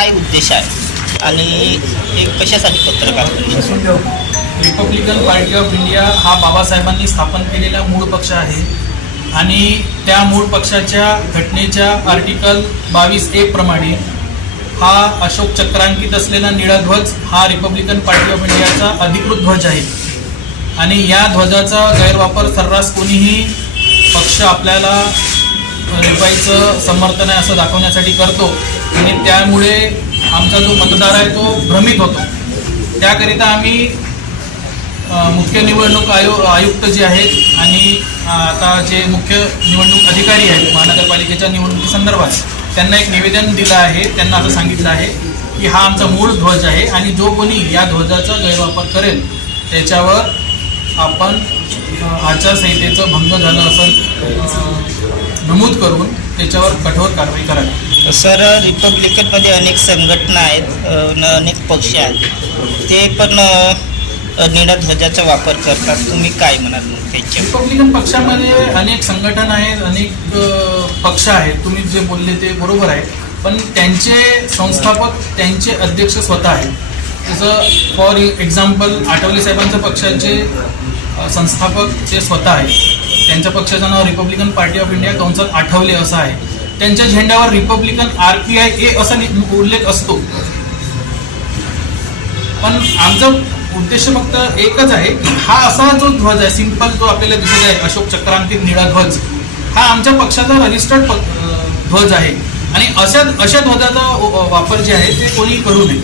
काय उद्देश आहे? आणि हे कशासाठी पत्रकार रिपब्लिकन पार्टी ऑफ इंडिया हा बाबासाहेबांनी स्थापन केलेला मूळ पक्ष आहे. आणि त्या मूळ पक्षाच्या घटनेच्या आर्टिकल बावीस एक प्रमाणे हा अशोक चक्रांकित असलेला निळा ध्वज हा रिपब्लिकन पार्टी ऑफ इंडियाचा अधिकृत ध्वज आहे. आणि या ध्वजाचा गैरवापर सर्रास कोणीही पक्ष आपल्याला रिपाईचं समर्थन आहे असं दाखवण्यासाठी करतो. आणि त्यामुळे आमचा जो मतदार आहे तो भ्रमित होतो. त्याकरिता आम्ही मुख्य निवडणूक आयो आयुक्त जे आहेत आणि आता जे मुख्य निवडणूक अधिकारी आहेत महानगरपालिकेच्या निवडणुकीसंदर्भात त्यांना एक निवेदन दिलं आहे त्यांना असं सांगितलं आहे की हा आमचा मूळ ध्वज आहे आणि जो कोणी या ध्वजाचा गैरवापर करेल त्याच्यावर आपण आचारसंहितेचं भंग झालं असं नमूद करून त्याच्यावर कठोर कारवाई करावी. सर रिपब्लिकनमध्ये अनेक संघटना आहेत अनेक पक्ष आहेत. ते पण निळ्या ध्वजाचा वापर करतात. तुम्ही काय म्हणाल मग त्याच्यावर? रिपब्लिकन पक्षामध्ये अनेक संघटना आहेत अनेक पक्ष आहेत. तुम्ही जे बोलले ते बरोबर आहे. पण त्यांचे संस्थापक त्यांचे अध्यक्ष स्वतः आहेत. जसं फॉर एक्झाम्पल आठवले साहेबांच्या पक्षाचे संस्थापक ते स्वतः आहेत. त्यांच्या पक्षाचं नाव Republican party of India council Athawale असं आहे. त्यांच्या झेंड्यावर Republican R P I A असा उल्लेख असतो. पण आमचा उद्देश फक्त एकच आहे की हा असा जो ध्वज आहे सिंपल जो आपल्याला दिसत आहे अशोक चक्रांकित निळा ध्वज हा आमच्या पक्षाचा रजिस्टर्ड ध्वज आहे. आणि अशा अशा ध्वजाचा वापर जे आहे ते कोणी करू नये.